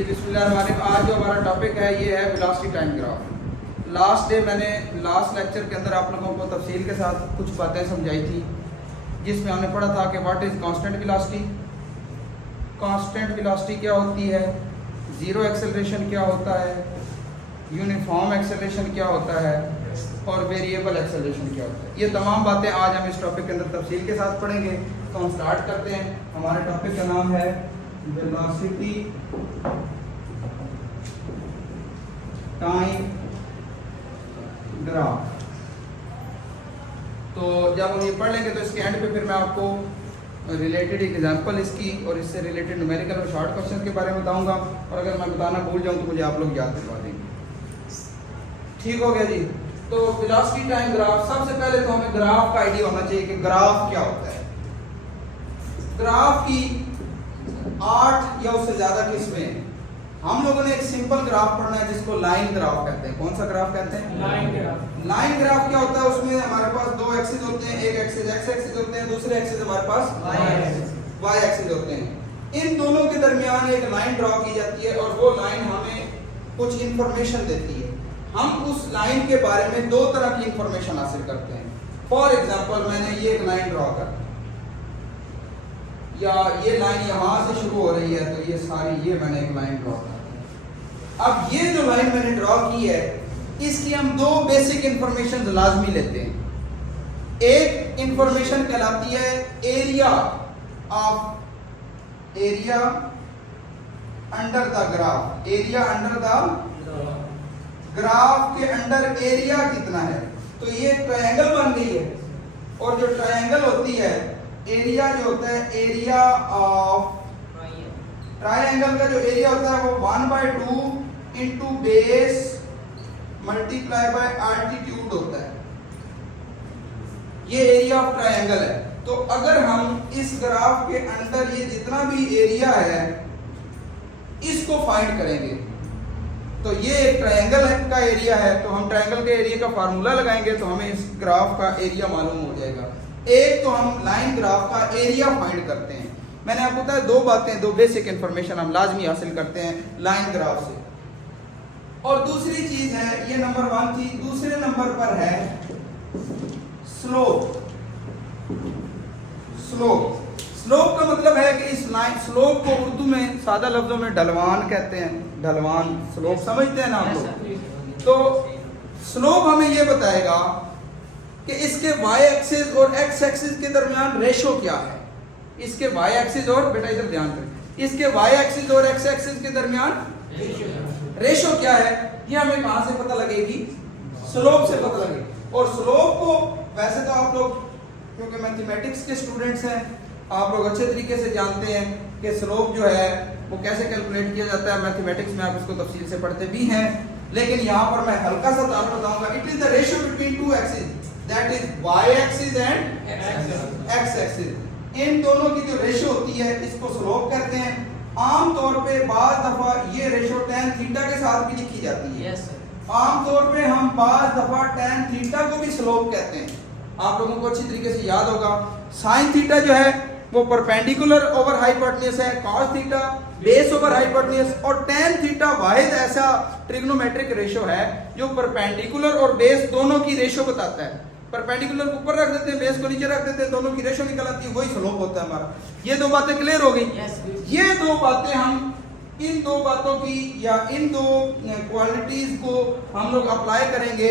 जी बिस्मिल्लाहिर्रहमानिर्रहीम। आज जो हमारा टॉपिक है ये है velocity time graph. Last day मैंने लास्ट लेक्चर के अंदर आप लोगों को तफसील के साथ कुछ बातें समझाई थी, जिसमें हमने पढ़ा था कि what is constant velocity, constant velocity क्या होती है, ज़ीरो एक्सेलरेशन क्या होता है, यूनिफॉर्म एक्सेलरेशन क्या होता है और वेरिएबल एक्सेलरेशन क्या होता है। ये तमाम बातें आज हम इस टॉपिक के अंदर तफसील के साथ पढ़ेंगे। तो हम स्टार्ट करते हैं। हमारे टॉपिक का नाम है वेलोसिटी टाइम ग्राफ। तो जब हम ये पढ़ लेंगे तो इसके एंड पे फिर मैं आपको रिलेटेड एग्जांपल इसकी और इससे रिलेटेड न्यूमेरिकल और शॉर्ट क्वेश्चन के बारे में बताऊंगा, और अगर मैं बताना भूल जाऊं तो मुझे आप लोग याद करवा देंगे। ठीक हो गया जी। तो वेलोसिटी टाइम ग्राफ, सबसे पहले तो हमें ग्राफ का आइडिया होना चाहिए कि ग्राफ क्या होता है। ग्राफ की 8 या उससे ज्यादा किस्में हैं। हम लोगों ने एक सिंपल ग्राफ पढ़ना है जिसको लाइन ग्राफ कहते हैं। कौन सा ग्राफ कहते हैं? Line graph. लाइन ग्राफ क्या होता है? उसमें हमारे पास दो एक्सिस होते हैं, एक एक्सिस एक्स एक्सिस होते हैं, दूसरे एक्सिस हमारे पास वाई एक्सिस होते हैं। इन दोनों के दरमियान एक लाइन ड्रॉ की जाती है और वो लाइन हमें कुछ इंफॉर्मेशन देती है। हम उस लाइन के बारे में दो तरह की इंफॉर्मेशन हासिल करते हैं। फॉर एग्जांपल, मैंने ये एक लाइन ड्रॉ कर, या ये लाइन यहां से शुरू हो रही है, तो ये सारी ये मैंने एक लाइन ड्रॉ कर। अब ये जो लाइन मैंने ड्रॉ की है, इसकी हम दो बेसिक इंफॉर्मेशन लाजमी लेते हैं। एक इंफॉर्मेशन कहलाती है area of area under the graph. Area under the graph के अंडर एरिया कितना है। तो ये ट्रायंगल बन गई है, और जो ट्रायंगल होती है, एरिया जो होता है, एरिया ऑफ ट्रायंगल का जो एरिया होता है वो 1/2 into base multiply by altitude होता है। ये एरिया ऑफ ट्रायंगल है। तो अगर हम इस ग्राफ के अंदर ये जितना भी एरिया है इसको फाइंड करेंगे, तो ये एक ट्रायंगल का एरिया है, तो हम ट्रायंगल के एरिया का फार्मूला लगाएंगे तो हमें इस ग्राफ का एरिया मालूम हो जाएगा। एक तो हम लाइन ग्राफ का एरिया फाइंड करते हैं। मैंने आपको बताया दो बातें, दो बेसिक इंफॉर्मेशन हम लाजमी हासिल करते हैं लाइन ग्राफ से। और दूसरी चीज है, ये नंबर 1 थी, दूसरे नंबर पर है स्लोप। स्लोप स्लोप का मतलब है कि इस लाइन, स्लोप को उर्दू में सादा लफ्जों में ढलवान कहते हैं। ढलवान स्लोप समझते हैं ना आप लोग। तो स्लोप हमें ये बताएगा कि इसके y एक्सिस और x एक्सिस के दरमियान रेशो क्या है। इसके y एक्सिस और, बेटा इधर ध्यान दें, इसके y एक्सिस और x एक्सिस के दरमियान रेशो क्या है, ये हमें कहां से पता लगेगी? स्लोप से पता लगेगी। और स्लोप को वैसे तो आप लोग क्योंकि मैथमेटिक्स के स्टूडेंट्स हैं, आप लोग अच्छे तरीके से जानते हैं कि स्लोप जो है वो कैसे कैलकुलेट किया जाता है। मैथमेटिक्स में आप इसको तफसील से पढ़ते भी हैं, लेकिन यहाँ पर मैं हल्का सा आपको बताऊंगा। It is the ratio between two axis, that is y axis and x axis. इन दोनों की जो रेशियो होती है इसको स्लोप कहते हैं। आम तौर पे बाज़ दफा ये रेशियो tan थीटा के साथ भी लिखी जाती है। आम तौर पे हम बाज़ दफा tan थीटा को भी स्लोप कहते हैं। आप लोगों को अच्छी तरीके से याद होगा, sin थीटा जो है वो परपेंडिकुलर ओवर हाइपोटेन्यूज है, cos theta base over hypotenuse, और tan थीटा वाहिद ऐसा ट्रिग्नोमेट्रिक रेशियो है जो परपेंडिकुलर और बेस दोनों की रेशियो बताता है। परपेंडिकुलर को ऊपर रख देते हैं, बेस को नीचे रख देते हैं, दोनों की रेशियो निकल आती है, वही स्लोप होता है हमारा। ये दो बातें क्लियर हो गई। ये दो बातें हम इन दो बातों की या इन दो क्वालिटीज को हम लोग अप्लाई करेंगे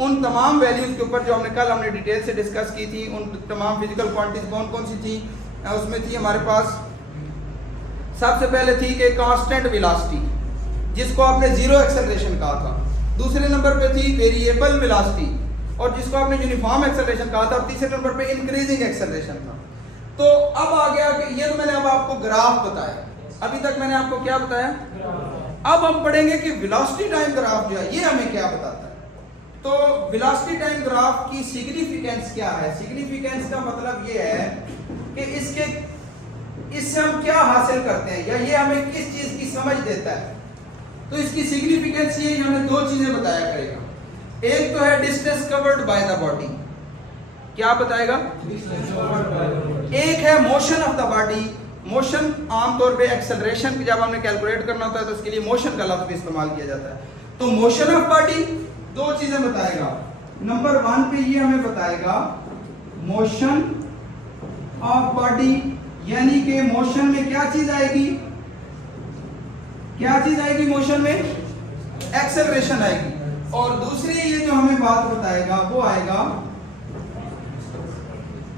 उन तमाम वैल्यूज के ऊपर जो हमने डिटेल से डिस्कस की थी। उन तमाम फिजिकल क्वांटिटीज कौन कौन सी थी? उसमें थी हमारे पास सबसे पहले थी कि कांस्टेंट वेलोसिटी, जिसको आपने जीरो एक्सेलरेशन कहा था। दूसरे नंबर पे थी वेरिएबल वेलोसिटी, और जिसको आपने यूनिफॉर्म एक्सेलरेशन कहा था। और तीसरे नंबर पे इंक्रीजिंग एक्सेलरेशन था। तो अब आ गया कि ये तो मैंने अब आपको ग्राफ बताया। अभी तक मैंने आपको क्या बताया? अब हम पढ़ेंगे कि वेलोसिटी टाइम ग्राफ जो है ये हमें क्या बताता है। तो वेलोसिटी टाइम ग्राफ की सिग्निफिकेंस क्या है? सिग्निफिकेंस का मतलब ये है कि इससे हम क्या हासिल करते हैं, या ये हमें किस चीज की समझ देता है। तो इसकी सिग्निफिकेंस ये हमें दो चीजें बताया करेगा। एक तो है distance covered by the body, क्या बताएगा? एक है motion of the body, motion आमतौर पे एक्सेलरेशन जब हमने कैलकुलेट करना होता है तो उसके लिए मोशन का लफ्ज भी इस्तेमाल किया जाता है। तो मोशन ऑफ बॉडी दो चीजें बताएगा। नंबर 1 पे ये हमें बताएगा मोशन ऑफ बॉडी, यानी कि मोशन में क्या चीज आएगी, क्या चीज आएगी मोशन में, एक्सेलरेशन आएगी। और दूसरी ये जो हमें बात बताएगा वो आएगा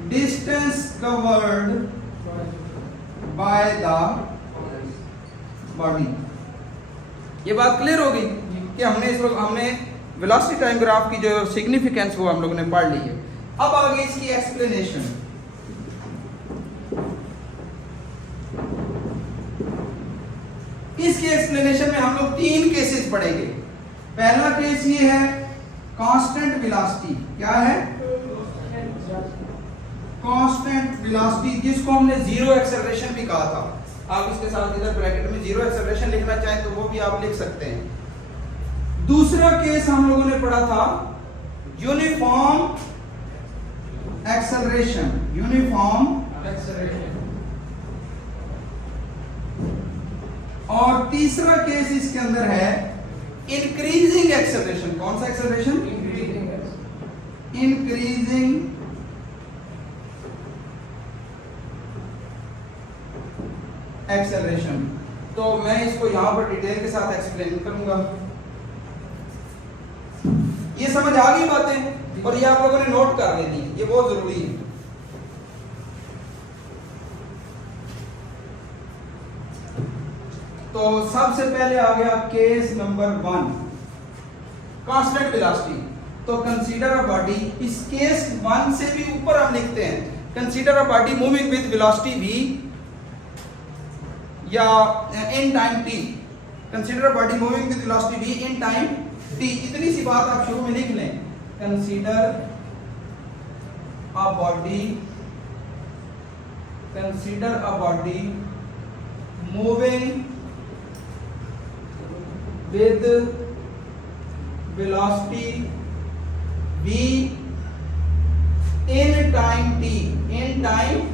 distance covered by the body. ये बात क्लियर होगी कि हमने वेलोसिटी टाइम ग्राफ की जो सिग्निफिकेंस वो हम लोगों ने पढ़ ली है। अब आगे इसकी एक्सप्लेनेशन। इसकी एक्सप्लेनेशन में हम लोग 3 केसेस पढ़ेंगे। पहला केस ये है कांस्टेंट वेलोसिटी। क्या है? कांस्टेंट वेलोसिटी, जिसको हमने जीरो एक्सेलरेशन भी कहा था। आप इसके साथ इधर ब्रैकेट में जीरो एक्सेलरेशन लिखना चाहें तो वो भी आप लिख सकते हैं। दूसरा केस हम लोगों ने पढ़ा था यूनिफॉर्म एक्सेलरेशन, यूनिफॉर्म एक्सेलरेशन। और तीसरा केस इसके अंदर है इंक्रीजिंग एक्सेलरेशन। कौन सा एक्सेलरेशन? Increasing acceleration. तो मैं इसको यहां पर डिटेल के साथ एक्सप्लेन करूंगा। ये समझ आ गई बातें, और ये आप लोगों ने नोट कर लेनी, ये बहुत जरूरी है। तो सबसे पहले आ गया केस नंबर 1 कांस्टेंट वेलोसिटी। तो कंसीडर अ बॉडी, इस केस 1 से भी ऊपर हम लिखते हैं consider a body moving with velocity v या in time t। Consider a body moving with velocity v in time t। इतनी सी बात आप शुरू में लिख लें, consider a body, consider a body moving with velocity v in time t, in time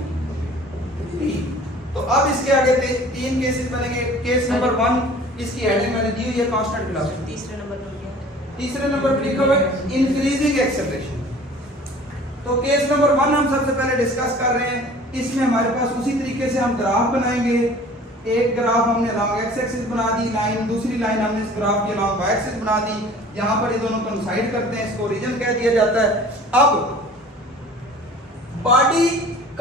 t। तो अब इसके आगे 3 केसेस बनेंगे। केस नंबर 1 इसकी हेडिंग मैंने दी हुई है कांस्टेंट वेलोसिटी। तीसरे नंबर पे लिखा हुआ है इंक्रीजिंग एक्सेलरेशन। तो केस नंबर 1 हम सबसे पहले डिस्कस कर रहे हैं। इसमें हमारे पास उसी तरीके से हम ग्राफ बनाएंगे। एक ग्राफ हमने अलॉन्ग एक्स एक्सिस बना दी लाइन, दूसरी लाइन हमने इस ग्राफ के अलॉन्ग वाई एक्सिस बना दी। यहां पर ये दोनों कोइंसाइड करते हैं, इसको ओरिजिन कह दिया जाता है। अब बॉडी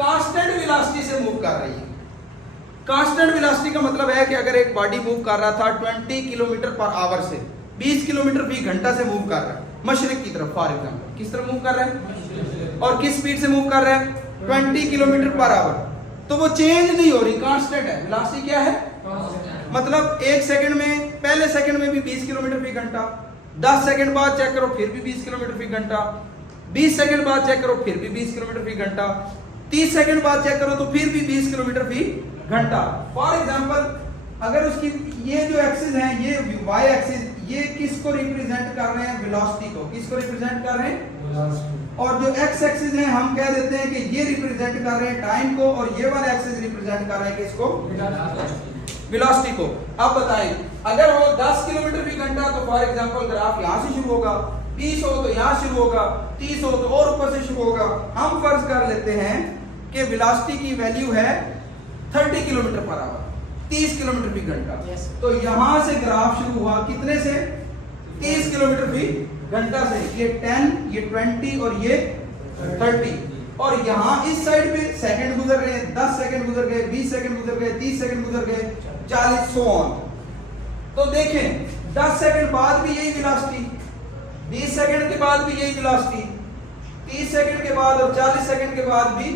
कांस्टेंट वेलोसिटी से मूव कर रही है। कांस्टेंट वेलोसिटी का मतलब है कि अगर एक बॉडी मूव कर रहा था 20 किलोमीटर पर आवर से 20 किलोमीटर फी घंटा से मूव कर रहा है मशरिक की तरफ, फॉर एग्जांपल किस तरफ मूव कर रहा है और किस स्पीड से मूव कर रहा है 20 किलोमीटर पर आवर, तो वो चेंज नहीं हो रही, कांस्टेंट है। वेलोसिटी क्या है? मतलब 1 सेकंड में, पहले सेकंड में भी 20 किलोमीटर फी घंटा, 10 सेकंड बाद चेक करो फिर भी 20 किलोमीटर फी घंटा, 20 सेकंड बाद चेक करो फिर भी 20 किलोमीटर फी घंटा, 30 सेकंड बाद चेक करो तो फिर भी 20 किलोमीटर फी घंटा। फॉर एग्जांपल अगर उसकी ये जो एक्सिस है, ये वाई एक्सिस, ये किसको रिप्रेजेंट कर रहे हैं? वेलोसिटी को। किसको रिप्रेजेंट कर रहे हैं? और जो एक्स एक्सिस है हम कह देते हैं कि ये रिप्रेजेंट कर रहे हैं टाइम को, और ये वाला एक्सिस रिप्रेजेंट कर रहे हैं किसको? वेलोसिटी को। अब बताएं अगर वो 10 किलोमीटर फी घंटा तो फॉर एग्जांपल ग्राफ यहां से शुरू होगा, 20 हो तो यहां शुरू होगा, 30 हो तो और ऊपर से शुरू होगा। हम फर्ज कर लेते हैं कि वेलोसिटी की वैल्यू है 30 किलोमीटर पर आवर, 30 किलोमीटर फी घंटा। तो यहां से ग्राफ शुरू हुआ कितने से? 30 किलोमीटर फी घंटा से। ये 10, ये 20 और ये 30। और यहां इस साइड पे सेकंड गुजर रहे हैं, 10 सेकंड गुजर गए, 20 सेकंड गुजर गए, 30 सेकंड गुजर गए, 40 सो ऑन। तो देखें 10 सेकंड बाद भी यही वेलोसिटी, 20 सेकंड के बाद भी यही वेलोसिटी, 30 सेकंड के बाद और 40 सेकंड के बाद भी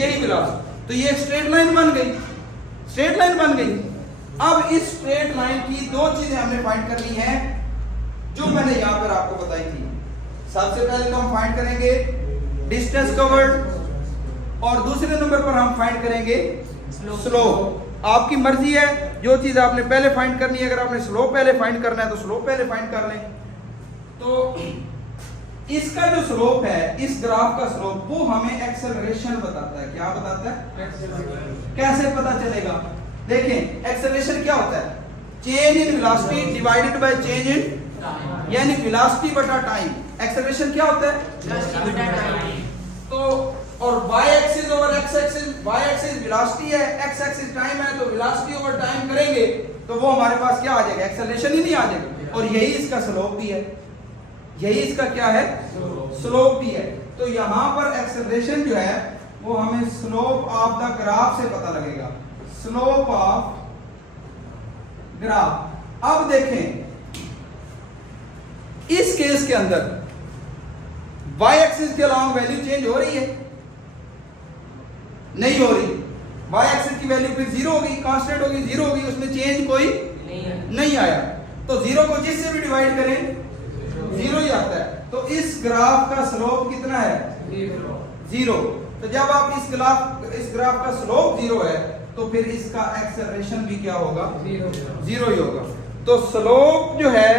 यही वेलोसिटी। तो ये एक स्ट्रेट लाइन बन गई, स्ट्रेट लाइन बन गई। अब इस स्ट्रेट लाइन की 2 चीजें हमने फाइंड करनी है जो मैंने यहां पर आपको बताई थी। सबसे पहले तो हम फाइंड करेंगे डिस्टेंस कवर्ड, और दूसरे नंबर पर हम फाइंड करेंगे स्लोप। आपकी मर्जी है, जो चीज आपने पहले फाइंड करनी है, अगर आपने स्लोप पहले फाइंड करना है तो स्लोप पहले फाइंड कर लें। तो इसका जो स्लोप है, इस ग्राफ का स्लोप, वो हमें एक्सेलरेशन बताता है। क्या बताता है? कैसे पता चलेगा? देखें, एक्सेलरेशन क्या होता है? Change in velocity divided by change in, यानी वेलोसिटी बटा टाइम। एक्सेलरेशन क्या होता है? तो और y axis over x axis, y axis velocity है, x एक्सिस टाइम है, तो वेलोसिटी ओवर टाइम करेंगे तो वो हमारे पास क्या आ जाएगा? एक्सेलरेशन ही नहीं आ जाएगा। और यही इसका स्लोप भी है, यही इसका क्या है? स्लोप भी है। तो यहां पर एक्सेलरेशन जो है वो हमें स्लोप ऑफ द ग्राफ से पता लगेगा, स्लोप ऑफ ग्राफ। अब देखें, इस केस के अंदर y एक्सिस के अलोंग वैल्यू चेंज हो रही है? नहीं हो रही। y एक्सिस की वैल्यू फिर जीरो होगी, कांस्टेंट होगी, जीरो होगी, उसमें चेंज कोई नहीं आया। तो जीरो को जिससे भी डिवाइड करें जीरो ही आता है। तो इस ग्राफ का स्लोप कितना है? जीरो। तो जब आप इस ग्राफ का स्लोप जीरो है तो फिर इसका एक्सेलरेशन भी क्या होगा? जीरो ही होगा। तो स्लोप जो है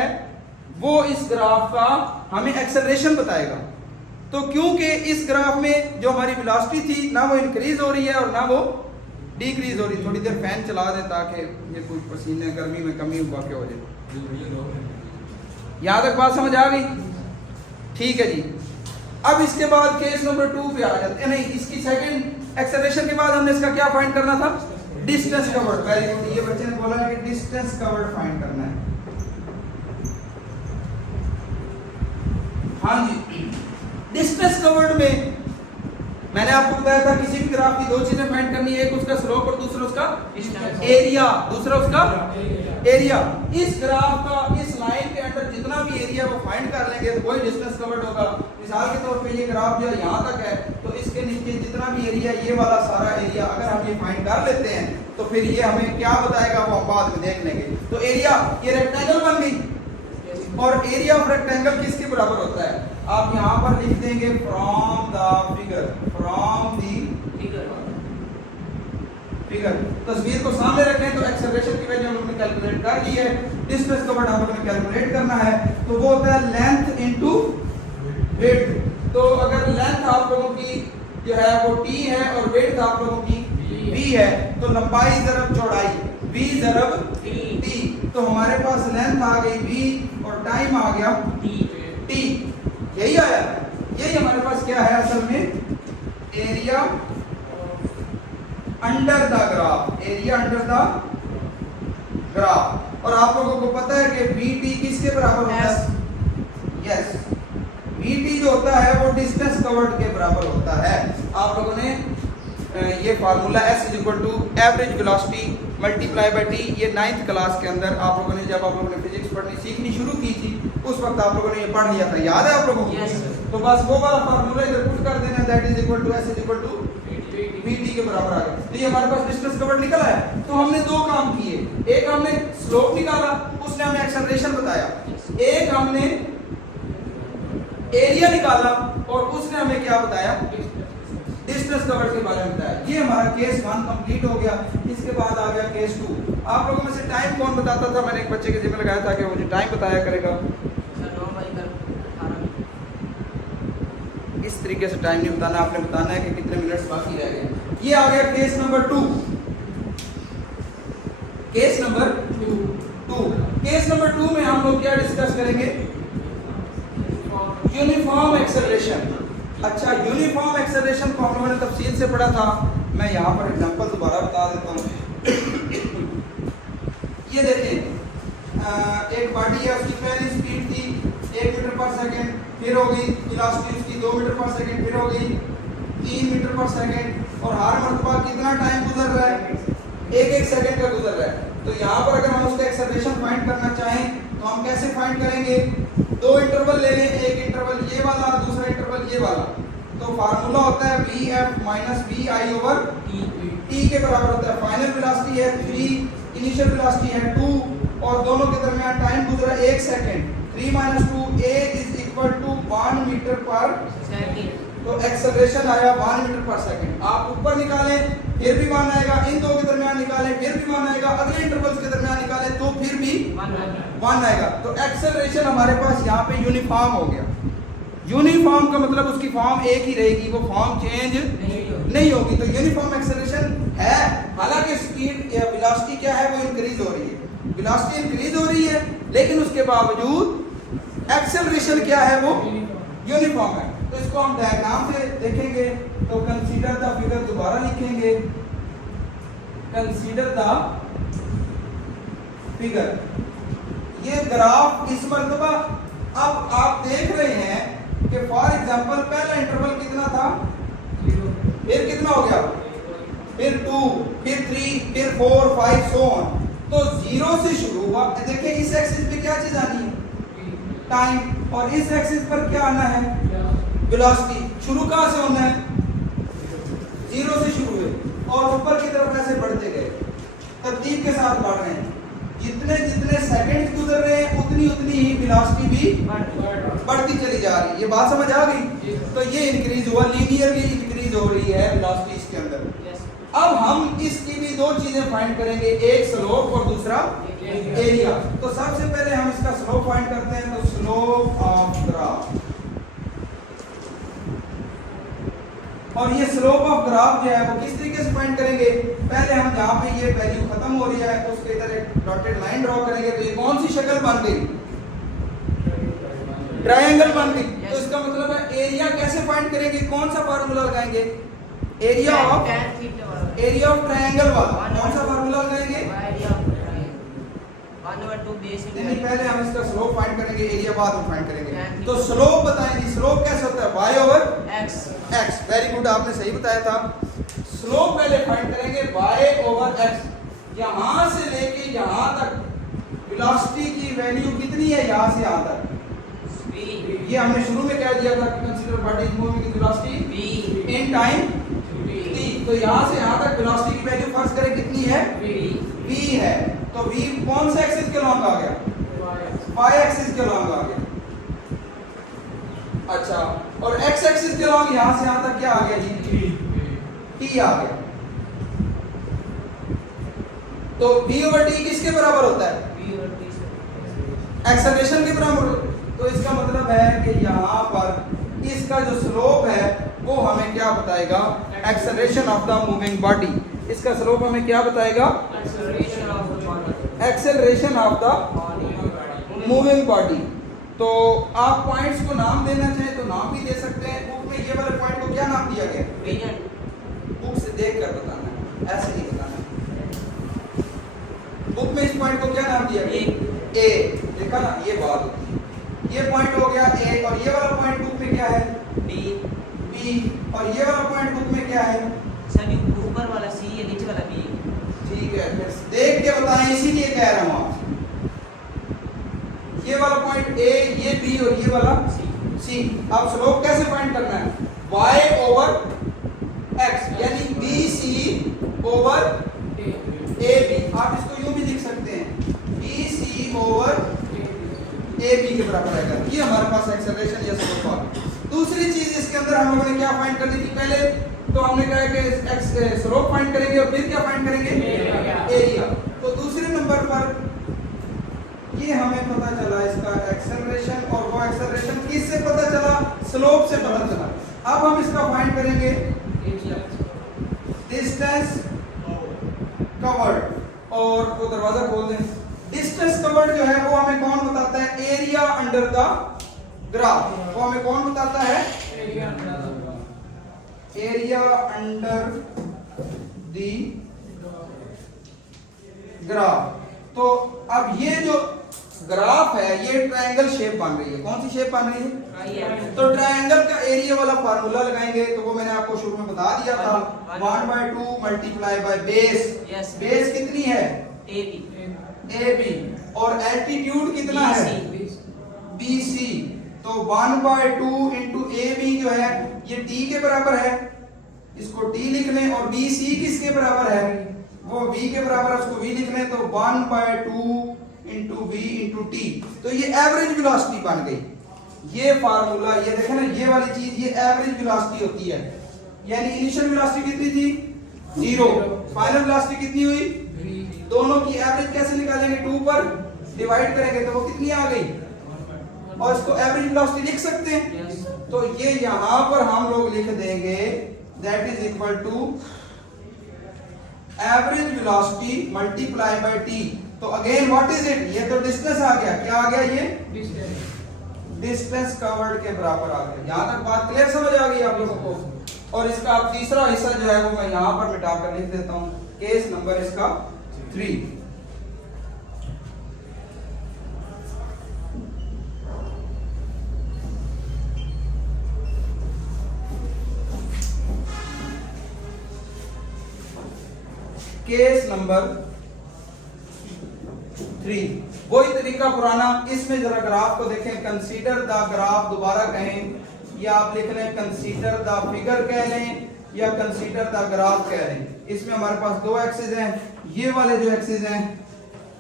वो इस ग्राफ का हमें एक्सेलरेशन बताएगा। तो क्योंकि इस ग्राफ में जो हमारी वेलोसिटी थी ना वो इंक्रीज हो रही है और ना वो डिक्रीज हो रही है। थोड़ी देर फैन चला दें ताकि ये कुछ पसीने गर्मी में कमी वाक़ हो जाए। यहां तक बात समझ आ गई? ठीक है जी। अब इसके बाद केस नंबर 2 पे आ जाते हैं। नहीं, इसकी सेकंड एक्सेलरेशन के बाद हमने इसका क्या फाइंड करना था? Distance covered. वेरी गुड, ये बच्चे ने बोला कि डिस्टेंस कवर्ड फाइंड करना है। हाँ जी, डिस्टेंस कवर्ड में मैंने आपको बताया था किसी भी ग्राफ की दो चीजें फाइंड करनी है, एक उसका स्लोप और दूसरा उसका एरिया, दूसरा उसका एरिया। इस ग्राफ का इस लाइन के अंदर जितना भी एरिया वो फाइंड कर लेंगे तो वही डिस्टेंस कवर्ड होगा। मिसाल के तौर पे ये ग्राफ जो यहाँ तक है तो इसके नीचे जितना भी एरिया, ये वाला सारा एरिया अगर हम ये फाइंड कर लेते हैं तो फिर ये हमें क्या बताएगा वो हम बाद में देख लेंगे। तो एरिया, ये रेक्टेंगल बन गई और एरिया ऑफ रेक्टेंगल किसके बराबर होता है? आप यहां पर लिख देंगे from the figure, from the figure. तस्वीर को सामने रखें तो एक्सेलरेशन की वैल्यू हम लोगों ने कैलकुलेट कर ली है, डिस्टेंस कवर्ड हम लोगों ने कैलकुलेट करना है। तो वो होता है लेंथ इनटू विड्थ। तो अगर लेंथ आप लोगों की जो है वो t है और विड्थ आप लोगों की v है, तो लंबाई ज़रब चौड़ाई v ज़रब t। तो हमारे पास लेंथ आ गई v और टाइम आ गया t। यही आया, यही हमारे पास क्या है असल में? Area under the graph, area under the graph. और आप लोगों को पता है कि VT किसके बराबर होता है? यस, VT जो होता है वो डिस्टेंस कवर्ड के बराबर होता है। आप लोगों ने ये formula S is equal to average velocity multiply by t, ये 9th क्लास के अंदर आप लोगों ने, जब आप लोगों ने फिजिक्स पढ़नी सीखनी शुरू की थी उस वक्त आप लोगों ने ये पढ़ लिया था। याद है आप लोगों को? yes, तो बस वो वाला फार्मूला इधर पुट कर देना, that is equal to S is equal to VT के बराबर आ गया। तो ये हमारे पास डिस्टेंस कवर्ड निकला है। तो हमने दो काम किए, एक हमने स्लोप निकाला, उसने हमें एक्सेलरेशन बताया, एक हमने एरिया निकाला और उसने हमें क्या बताया? डिस्टेंस कवर्ड के बारे में बताया। ये हमारा केस 1 कंप्लीट हो गया। इसके बाद आ गया केस 2। आप लोगों में से टाइम कौन बताता था? मैंने एक बच्चे के जिम्मे लगाया था कि मुझे टाइम बताया करेगा। इस तरीके से टाइम नहीं बताना, आपने बताना है कि कितने मिनट्स बाकी रह गए। ये आ गया case number 2। Case number 2। Case number 2 में हम लोग क्या डिस्कस करेंगे? Uniform acceleration. अच्छा, यूनिफॉर्म एक्सेलरेशन को हम लोगों ने तफसील से पढ़ा था। मैं यहाँ पर एग्जांपल दोबारा बता देता हूँ। ये देखें, एक बॉडी है, उसकी पहली स्पीड थी 1 मीटर पर सेकंड, फिर हो गई वेलोसिटी उसकी 2 मीटर पर सेकंड, फिर हो गई 3 मीटर पर सेकंड, और हर मरतबा कितना टाइम गुजर रहा है? 1-1 सेकंड का गुजर रहा है। तो यहाँ पर अगर हम उसका एक्सेलरेशन फाइंड करना चाहें तो हम कैसे फाइंड करेंगे? 2 इंटरवल ले लें, एक इंटरवल ये वाला, दूसरा इंटरवल ये वाला। तो फार्मूला होता है VF minus VI over T के बराबर होता है। फाइनल वेलोसिटी है 3, इनिशियल वेलोसिटी है 2 और दोनों के दरमियान टाइम गुजरा 1 second. 3 minus 2 A is equal to 1 meter पर सेकंड। तो एक्सेलरेशन आया 1 मीटर पर सेकंड। आप ऊपर निकालें फिर भी 1 आएगा, इन दो के दरमियान निकालें फिर भी 1 आएगा, अगले इंटरवल्स के दरमियान निकालें तो फिर भी 1 आएगा। तो एक्सेलरेशन हमारे पास यहाँ पे यूनिफॉर्म हो गया। यूनिफॉर्म का मतलब उसकी फॉर्म एक ही रहेगी, वो फॉर्म चेंज नहीं होगी। तो यूनिफॉर्म एक्सेलरेशन है, हालांकि स्पीड या वेलोसिटी क्या है, वो इंक्रीज हो रही है, वेलोसिटी इंक्रीज हो रही है, लेकिन उसके बावजूद एक्सेलरेशन क्या है, वो यूनिफॉर्म है। तो इसको हम डायग्राम से देखेंगे। तो कंसीडर द फिगर, दोबारा लिखेंगे कंसीडर द फिगर, ये ग्राफ इस मर्तबा अब आप देख रहे हैं कि फॉर एग्जांपल पहला इंटरवल कितना था, फिर कितना हो गया, फिर 2, फिर 3, फिर 4, 5 सो ऑन। तो 0 से शुरू हुआ, देखिए इस एक्सिस पे क्या चीज आनी है, टाइम, और इस एक्सिस पर क्या आना है, वेलोसिटी। शुरू कहां से होना है, 0 से शुरू हुए और ऊपर की तरफ ऐसे बढ़ते गए, तरतीब के साथ बढ़ रहे हैं। जितने जितने सेकंड गुजर रहे हैं उतनी उतनी ही वेलोसिटी भी बढ़ती चली जा रही है। ये बात समझ आ गई? तो ये इंक्रीज हुआ, लीनियरली इंक्रीज हो रही है वेलोसिटी इसके अंदर। अब हम इसकी भी दो चीजें फाइंड करेंगे, एक स्लोप और दूसरा एरिया। तो सबसे पहले हम इसका स्लोप फाइंड करते हैं। तो स्लोप ऑफ ग्राफ, और ये स्लोप ऑफ ग्राफ जो है वो किस तरीके से फाइंड करेंगे, पहले हम जहां पे ये वैल्यू खत्म हो रही है तो उसके इधर एक डॉटेड लाइन ड्रॉ करेंगे। तो ये कौन सी शक्ल बन गई, ट्रायंगल बन गई। तो इसका मतलब है एरिया कैसे फाइंड करेंगे, कौन सा फार्मूला लगाएंगे, एरिया ऑफ ट्रायंगल वाला। कौन सा फार्मूला लगाएंगे, नहीं पहले हम इसका स्लोप फाइंड करेंगे, एरिया बाद में फाइंड करेंगे। तो स्लोप बताएंगे, स्लोप कैसे होता है, y over x। Very good, आपने सही बताया था। स्लोप पहले फाइंड करेंगे y ओवर x। यहां से लेके यहां तक वेलोसिटी की वैल्यू कितनी है, यहां से यहां तक ये हमने शुरू में क्या दिया था, consider body is moving with velocity in time t। तो यहां से यहां तक वेलोसिटी की वैल्यू फर्ज करें कितनी है, v है। तो v कौन सा एक्सिस के लॉन्ग आ गया, y एक्सिस के लॉन्ग आ गया। अच्छा, और x एक्सिस के लॉन्ग यहां से यहां तक क्या आ गया जी, t आ गया। तो v ओवर t किसके बराबर होता है, एक्सेलरेशन के बराबर। तो इसका मतलब है कि यहां पर इसका जो स्लोप है वो हमें क्या बताएगा, acceleration of the moving body. इसका स्लोप हमें क्या बताएगा, acceleration of the moving body. तो आप पॉइंट्स को नाम देना चाहें तो नाम भी दे सकते हैं। बुक में ये वाले पॉइंट को क्या नाम दिया गया, बुक से देख कर बताना है, ऐसे नहीं बताना। बुक में इस पॉइंट को क्या नाम दिया गया, ए, देखा ना, ये बात होती है। ये पॉइंट हो गया ए, और ये वाला पॉइंट बुक में क्या है, बी, और ये वाला पॉइंट बुक में क्या है, सर ऊपर वाला सी है, नीचे वाला बी। ठीक है, फिर देख के बताएं, इसीलिए कह रहा हूं आपसे। ये वाला पॉइंट ए, ये बी और ये वाला सी। अब स्लोप कैसे फाइंड करना है, y ओवर x, यानी BC ओवर AB। आप इसको यूं भी लिख सकते हैं, BC ओवर AB के बराबर आएगा। ये हमारे पास एक्सेलरेशन या स्लोप आ। दूसरी चीज इसके अंदर हम लोगों ने क्या फाइंड करनी थी, पहले तो हमने कहा कि एक्स स्लोप फाइंड करेंगे और फिर क्या फाइंड करेंगे, एरिया। तो दूसरे नंबर पर ये हमें पता चला इसका एक्सेलरेशन, और वो एक्सेलरेशन किससे पता चला, स्लोप से पता चला। अब हम इसका फाइंड करेंगे डिस्टेंस कवर्ड, और वो दरवाजा खोल दें। डिस्टेंस कवर्ड जो है वो हमें कौन बताता है, एरिया अंडर द ग्राफ। वो हमें कौन बताता है, एरिया अंडर द ग्राफ। तो अब ये जो ग्राफ है ये ट्रायंगल शेप बन रही है, कौन सी शेप बन रही है, तो ट्रायंगल का एरिया वाला फार्मूला लगाएंगे। तो वो मैंने आपको शुरू में बता दिया था, 1/2 मल्टीप्लाई बाय बेस। बेस कितनी है, AB, और एल्टीट्यूड कितना है, BC। तो 1/2 इंटू AB जो है ये T के बराबर है, इसको T लिख लें, और BC किसके बराबर है, वो V के बराबर है, उसको V लिख लें। तो 1/2 इंटू V इंटू T। तो ये एवरेज वेलोसिटी बन गई। ये फार्मूला, ये देखें ना, ये वाली चीज ये एवरेज वेलोसिटी होती है। यानी इनिशियल वेलोसिटी कितनी थी, 0, फाइनल वेलोसिटी कितनी हुई, दोनों की एवरेज कैसे निकालेंगे, 2 पर डिवाइड करेंगे तो वो कितनी आ गई, और इसको एवरेज वेलोसिटी लिख सकते हैं। तो ये यहां पर हम लोग लिख देंगे that is equal to average velocity multiply by T. तो अगेन व्हाट इज इट, ये तो डिस्टेंस आ गया, क्या आ गया ये डिस्टेंस कवर्ड के बराबर आ गया। यहां तक बात क्लियर समझ आ गई आप लोगों को। और इसका तीसरा हिस्सा जो है वो मैं यहां पर मिटा कर लिख देता हूं, केस नंबर इसका 3। केस नंबर 3 वही तरीका पुराना, इसमें जरा ग्राफ को देखें, कंसीडर द ग्राफ दोबारा कहें या आप लिख लें कंसीडर द फिगर कह लें या कंसीडर द ग्राफ कह लें। इसमें हमारे पास दो एक्सिस हैं, ये वाले जो एक्सिस हैं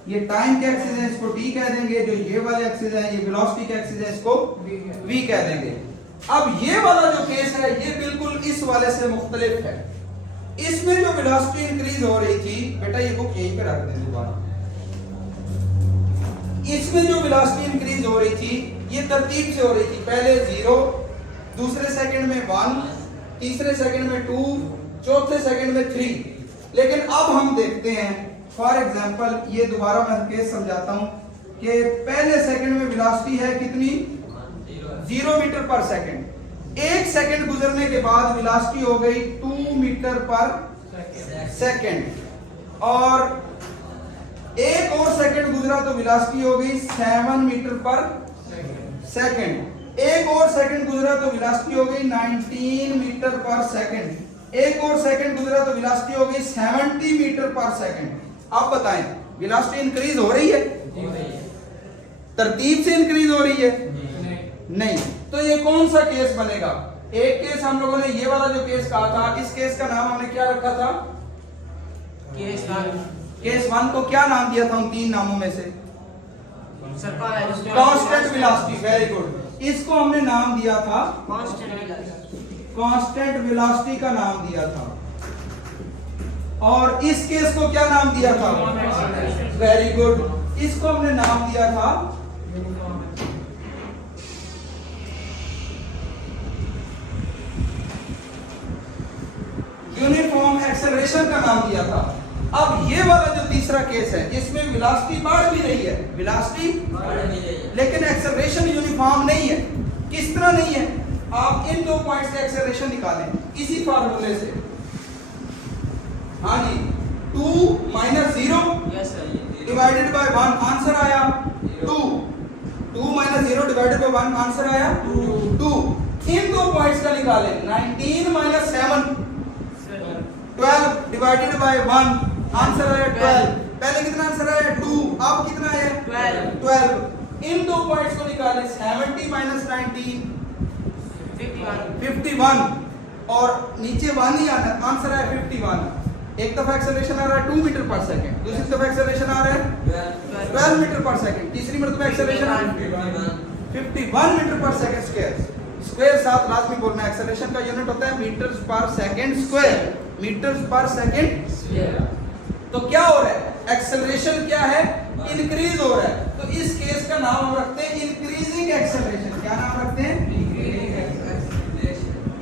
ये टाइम के एक्सिस हैं, इसको टी कह देंगे। जो ये वाले एक्सिस हैं ये वेलोसिटी के एक्सिस हैं, इसको वी कह देंगे। अब ये वाला जो केस है ये बिल्कुल इस वाले से मुख्तलिफ है। इसमें जो वेलोसिटी इंक्रीज हो रही थी, बेटा ये बुक यहीं पे रख दें दोबारा। इसमें जो वेलोसिटी इंक्रीज हो रही थी ये तरतीब से हो रही थी, पहले 0, दूसरे सेकंड में 1, तीसरे सेकंड में 2, चौथे सेकंड में 3। लेकिन अब हम देखते हैं फॉर एग्जांपल, ये दोबारा मैं केस समझाता हूं कि पहले सेकंड में वेलोसिटी है कितनी 0 मीटर पर सेकंड। एक सेकंड गुजरने के बाद वेलोसिटी हो गई 2 मीटर पर सेकंड और एक और सेकंड गुजरा तो वेलोसिटी हो गई 7 मीटर पर सेकंड। एक और सेकंड गुजरा तो वेलोसिटी हो गई 19 मीटर पर सेकंड। एक और सेकंड गुजरा तो वेलोसिटी हो गई 70 मीटर पर सेकंड। अब बताएं वेलोसिटी इंक्रीज हो रही है, तरतीब से इंक्रीज हो रही है? नहीं। तो ये कौन सा केस बनेगा? एक केस हम लोगों ने ये वाला जो केस कहा था, इस केस का नाम हमने क्या रखा था? केस 1 को क्या नाम दिया था उन 3 नामों में से? Constant velocity. Very good. इसको हमने नाम दिया था कांस्टेंट वेलोसिटी का नाम दिया था। और इस केस को क्या नाम दिया था? Very good. इसको हमने नाम दिया था यूनिफॉर्म एक्सेलरेशन का नाम दिया था। अब ये वाला जो तीसरा केस है जिसमें वेलोसिटी बढ़ भी रही है, वेलोसिटी लेकिन एक्सेलरेशन यूनिफॉर्म नहीं है। किस तरह नहीं है? आप इन 2 पॉइंट से एक्सेलरेशन निकालें इसी फार्मूले से। हाँ जी, 2 - 0 डिवाइडेड बाय 1 आंसर आया 2। 2 - 0 डिवाइडेड बाय 1 आंसर आया 2। इन 2 पॉइंट्स का निकालें। 19 - 7 12 डिवाइडेड बाय 1 आंसर आया 12। पहले कितना आंसर आया 2, अब कितना है 12। इन 2 पॉइंट्स को निकालें। 70 - 19 51 और नीचे 1 ही आना, आंसर आया 51। एक दफा एक्सेलरेशन आ रहा है 2 मीटर पर सेकंड, दूसरी दफा एक्सेलरेशन आ रहा है 12 मीटर पर सेकंड, तीसरी मरतबा एक्सेलरेशन आ रहा है 51 मीटर पर सेकंड स्क्वायर। स्क्वायर साथ लाजमी बोलना है। एक्सेलरेशन का यूनिट होता है मीटर्स पर सेकंड स्क्वायर, मीटर्स पर सेकंड स्क्वायर। तो क्या हो रहा है? एक्सेलरेशन क्या है? इंक्रीज हो रहा है। तो इस केस का नाम हम रखते हैं इंक्रीजिंग एक्सेलरेशन। क्या नाम रखते हैं?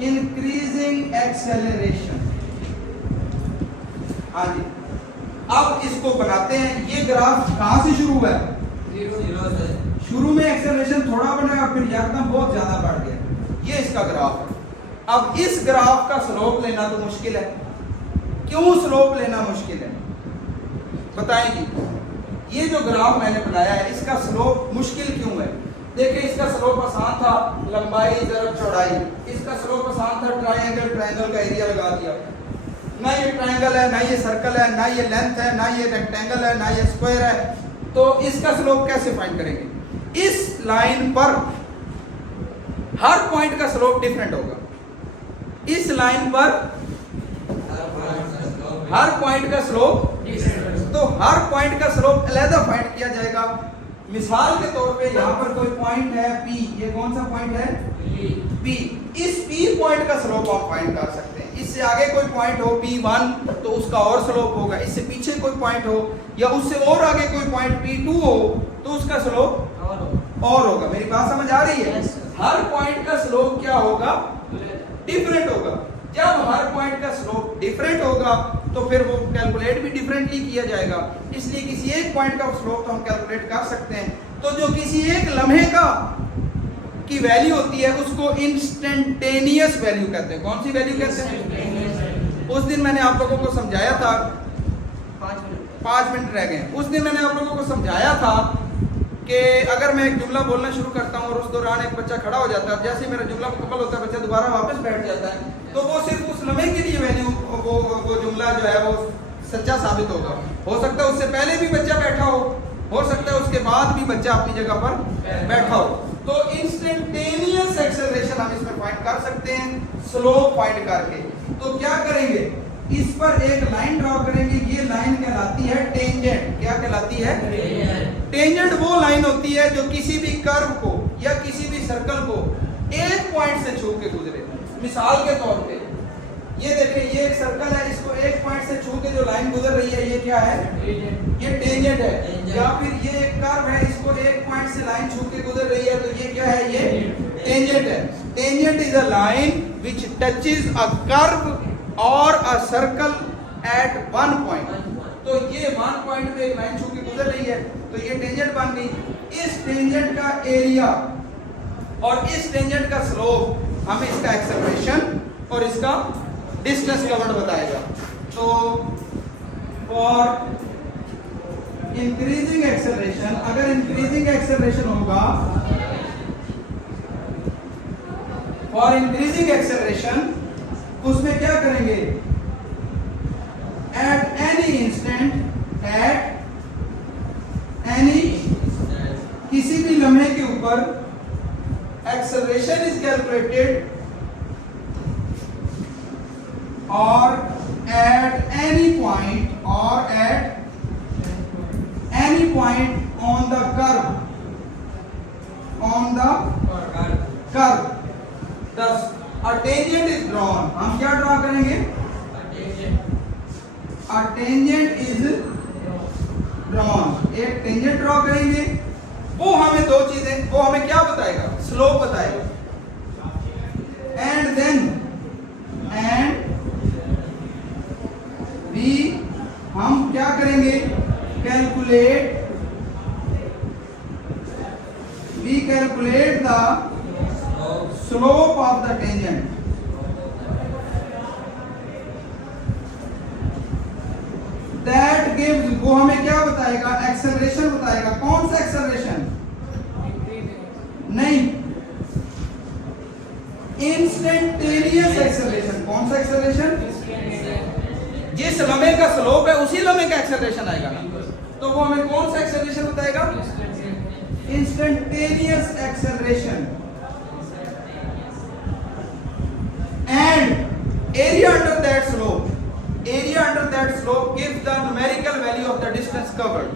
Increasing acceleration. हाँ जी। अब इसको बनाते हैं। ये ग्राफ कहां से शुरू हुआ है? 0 से। शुरू में एक्सेलरेशन थोड़ा बना, फिर यकदम बहुत ज्यादा बढ़ गया। ये इसका ग्राफ है। अब इस ग्राफ का स्लोप लेना तो मुश्किल है। क्यों स्लोप लेना मुश्किल है बताएंगे? ये जो ग्राफ मैंने बनाया है इसका स्लोप मुश्किल क्यों है? देखिए इसका स्लोप आसान था, लंबाई ज़रब चौड़ाई। इसका स्लोप आसान था, ट्रायंगल, ट्रायंगल का एरिया लगा दिया। ना ये ट्रायंगल है, ना ये सर्कल है, ना ये लेंथ है, ना ये रेक्टेंगल है, ना ये स्क्वायर है। तो इसका स्लोप कैसे फाइंड करेंगे? इस लाइन पर हर पॉइंट का स्लोप डिफरेंट होगा। इस लाइन पर हर पॉइंट का स्लोप, तो हर पॉइंट का स्लोप अलग फाइंड किया जाएगा। मिसाल के तौर पे यहाँ पर कोई पॉइंट है P, ये कौन सा पॉइंट है? P। इस P पॉइंट का स्लोप आप फाइंड कर सकते हैं। इससे आगे कोई पॉइंट हो P1 तो उसका और स्लोप होगा। इससे पीछे कोई पॉइंट हो या उससे और आगे कोई पॉइंट P2 हो तो उसका स्लोप और होगा। मेरी बात समझ आ रही है? हर पॉइंट का स्लोप क्या होगा, डिफरेंट होगा। जब हर पॉइंट का स्लोप डिफरेंट होगा तो फिर वो कैलकुलेट भी डिफरेंटली किया जाएगा। इसलिए किसी एक पॉइंट का स्लोप तो हम कैलकुलेट कर सकते हैं। तो जो किसी एक लम्हे का की वैल्यू होती है उसको इंस्टेंटेनियस वैल्यू कहते हैं। कौन सी वैल्यू कहते हैं? उस दिन मैंने आप लोगों को समझाया था, 5 मिनट रह गए। उस दिन मैंने आप लोगों को समझाया था कि अगर मैं एक जुमला बोलना शुरू करता हूँ और उस दौरान एक बच्चा खड़ा हो जाता है, जैसे ही मेरा जुमला मुकम्मल होता है बच्चा दोबारा वापस बैठ जाता है, तो वो सिर्फ उस लम्हे के लिए वैल्यू वो जुमला जो है वो सच्चा साबित होगा। हो सकता है उससे पहले भी बच्चा बैठा हो सकता है उसके बाद भी बच्चा अपनी जगह पर बैठा हो। तो इंस्टेंटेनियस एक्सेलरेशन हम इसमें फाइंड कर सकते हैं स्लोप फाइंड करके। तो क्या करेंगे, इस पर एक लाइन ड्रॉ करेंगे। ये लाइन कहलाती है टेंजेंट। क्या कहलाती है? टेंजेंट वो लाइन होती है जो किसी भी कर्व को या किसी भी सर्कल को एक पॉइंट से छू के गुजरे। मिसाल के तौर पे ये देखिए, ये एक सर्कल है, इसको एक पॉइंट से छू के जो लाइन गुजर रही है ये क्या है? ये टेंजेंट है। या फिर ये एक कर्व है, इसको एक पॉइंट से लाइन छू के गुजर रही है, तो ये क्या है? ये टेंजेंट है। Tangent is a line which touches a curve और a circle at one point. तो ये वन पॉइंट पे एक लाइन छू के गुजर रही है, तो ये टेंजेंट बन गई। इस टेंजेंट का एरिया और इस टेंजेंट का स्लोप हमें इसका एक्सेलरेशन और इसका डिस्टेंस कवर्ड बताएगा। तो फॉर इंक्रीजिंग एक्सेलरेशन, अगर इंक्रीजिंग एक्सेलरेशन होगा, फॉर इंक्रीजिंग एक्सेलरेशन उसमें क्या करेंगे? At any instant, at any किसी भी लम्हे के ऊपर acceleration is calculated or at any point on the curve, thus a tangent is drawn। हम क्या ड्रॉ करेंगे? a tangent is drawn। एक टेंजेंट ड्रॉ करेंगे। वो हमें दो चीजें, वो हमें क्या बताएगा? स्लोप बताएगा। एंड हम क्या करेंगे? Calculate the slope of the tangent. That gives, वो हमें क्या बताएगा? एक्सेलरेशन बताएगा। कौन सा एक्सेलरेशन? नहीं, इंस्टेंटेनियस एक्सेलरेशन। कौन सा एक्सेलरेशन? जिस लम्हे का स्लोप है उसी लम्हे का एक्सेलरेशन आएगा ना। तो वो हमें कौन सा एक्सेलरेशन बताएगा? Instantaneous acceleration. And area under that slope, area under that slope gives the numerical value of the distance covered,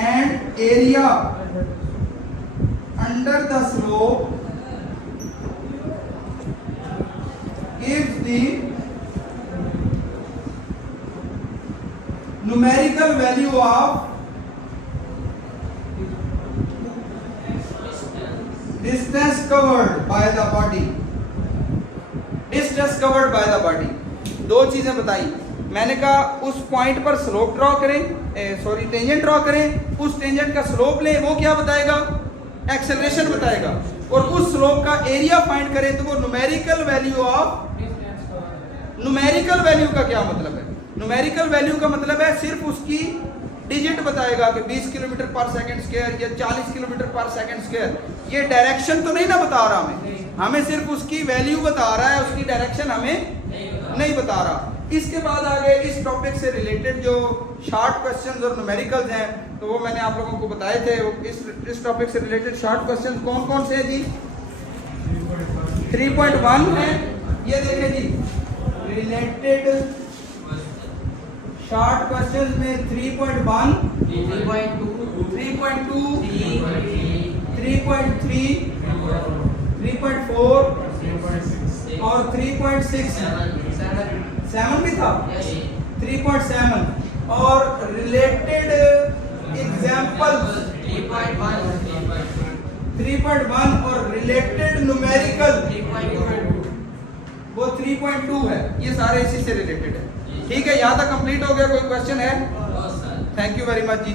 and area under the slope gives the numerical value of distance covered by the body। Distance covered by the body. दो चीजें बताई मैंने, कहा उस point पर slope draw करें, tangent draw करें, उस टेंजेंट का स्लोप लें, वो क्या बताएगा? एक्सेलरेशन बताएगा। और उस स्लोप का एरिया फाइंड करें तो वो numerical value of, numerical value का क्या मतलब है? न्यूमेरिकल वैल्यू का मतलब है सिर्फ उसकी डिजिट बताएगा कि 20 किलोमीटर पर सेकंड स्क्वायर या 40 किलोमीटर पर सेकंड स्क्वायर। ये डायरेक्शन तो नहीं ना बता रहा हमें सिर्फ उसकी वैल्यू बता रहा है, उसकी डायरेक्शन हमें नहीं बता रहा। इसके बाद आगे इस टॉपिक से रिलेटेड जो शॉर्ट क्वेश्चंस और न्यूमेरिकल्स हैं तो वो मैंने आप लोगों को बताए थे। इस टॉपिक से रिलेटेड शॉर्ट क्वेश्चंस कौन कौन से हैं जी? 3.1 है, ये देखें जी, रिलेटेड शॉर्ट क्वेश्चंस में 3.1, 3.2, 3.3, 3.4 और 3.6, 7 भी था, 3.7 और रिलेटेड एग्जाम्पल्स 3.1 और रिलेटेड न्यूमेरिकल 3.2 वो 3.2 है। ये सारे इसी से रिलेटेड है। ठीक है, यहाँ तक कंप्लीट हो गया। कोई क्वेश्चन है? Thank you very much ji.